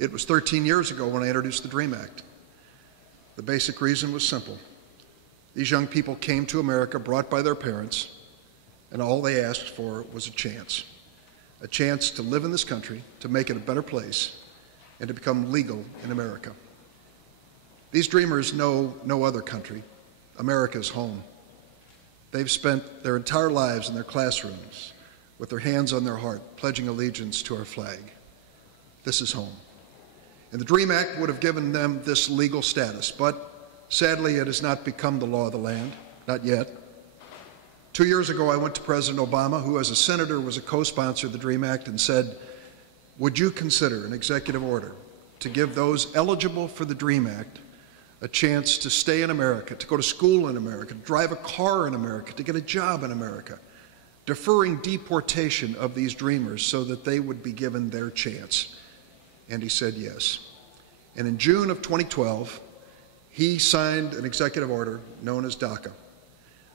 It was 13 years ago when I introduced the DREAM Act. The basic reason was simple. These young people came to America brought by their parents, and all they asked for was a chance to live in this country, to make it a better place, and to become legal in America. These dreamers know no other country. America's home. They've spent their entire lives in their classrooms with their hands on their heart, pledging allegiance to our flag. This is home. And the DREAM Act would have given them this legal status, but sadly it has not become the law of the land, not yet. 2 years ago I went to President Obama, who as a senator was a co-sponsor of the DREAM Act, and said, would you consider an executive order to give those eligible for the DREAM Act a chance to stay in America, to go to school in America, to drive a car in America, to get a job in America, deferring deportation of these dreamers so that they would be given their chance? And he said yes. And in June of 2012, he signed an executive order known as DACA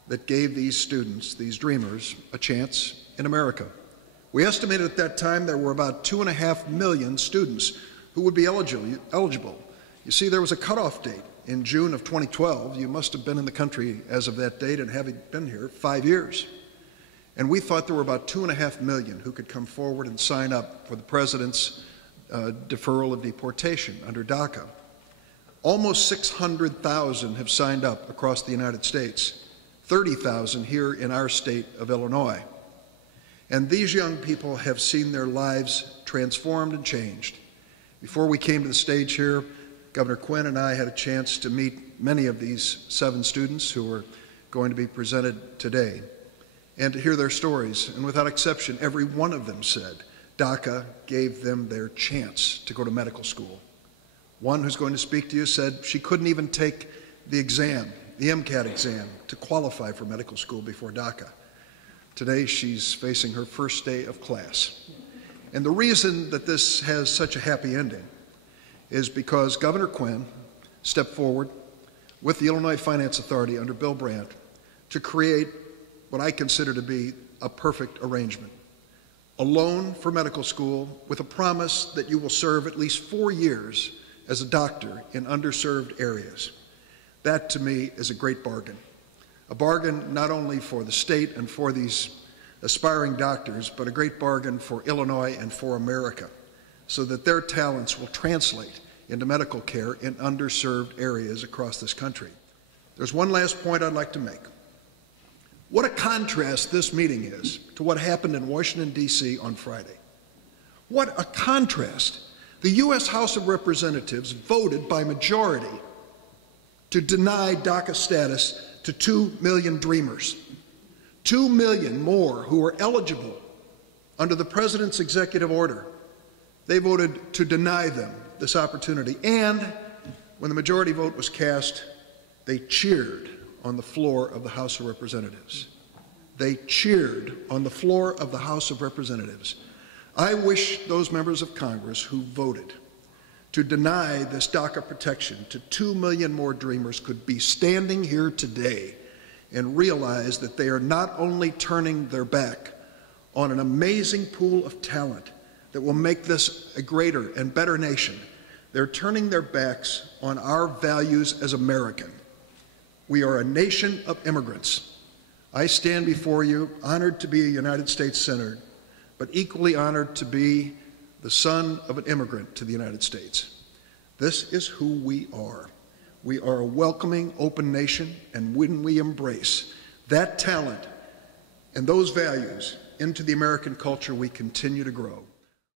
that gave these students, these dreamers, a chance in America. We estimated at that time there were about 2.5 million students who would be eligible. You see, there was a cutoff date in June of 2012. You must have been in the country as of that date and having been here 5 years. And we thought there were about 2.5 million who could come forward and sign up for the President's deferral of deportation under DACA. Almost 600,000 have signed up across the United States, 30,000 here in our state of Illinois. And these young people have seen their lives transformed and changed. Before we came to the stage here, Governor Quinn and I had a chance to meet many of these 7 students who are going to be presented today and to hear their stories. And without exception, every one of them said DACA gave them their chance to go to medical school. One who's going to speak to you said she couldn't even take the exam, the MCAT exam, to qualify for medical school before DACA. Today, she's facing her first day of class. And the reason that this has such a happy ending is because Governor Quinn stepped forward with the Illinois Finance Authority under Bill Brandt to create what I consider to be a perfect arrangement. A loan for medical school with a promise that you will serve at least 4 years as a doctor in underserved areas. That, to me, is a great bargain. A bargain not only for the state and for these aspiring doctors, but a great bargain for Illinois and for America, so that their talents will translate into medical care in underserved areas across this country. There's one last point I'd like to make. What a contrast this meeting is to what happened in Washington, D.C. on Friday. What a contrast. The U.S. House of Representatives voted by majority to deny DACA status to 2 million dreamers. 2 million more who are eligible under the President's executive order. They voted to deny them this opportunity. And when the majority vote was cast, they cheered on the floor of the House of Representatives. They cheered on the floor of the House of Representatives. I wish those members of Congress who voted to deny this DACA protection to 2 million more dreamers could be standing here today and realize that they are not only turning their back on an amazing pool of talent that will make this a greater and better nation, they're turning their backs on our values as American. We are a nation of immigrants. I stand before you honored to be a United States Senator, but equally honored to be the son of an immigrant to the United States. This is who we are. We are a welcoming, open nation, and when we embrace that talent and those values into the American culture, we continue to grow.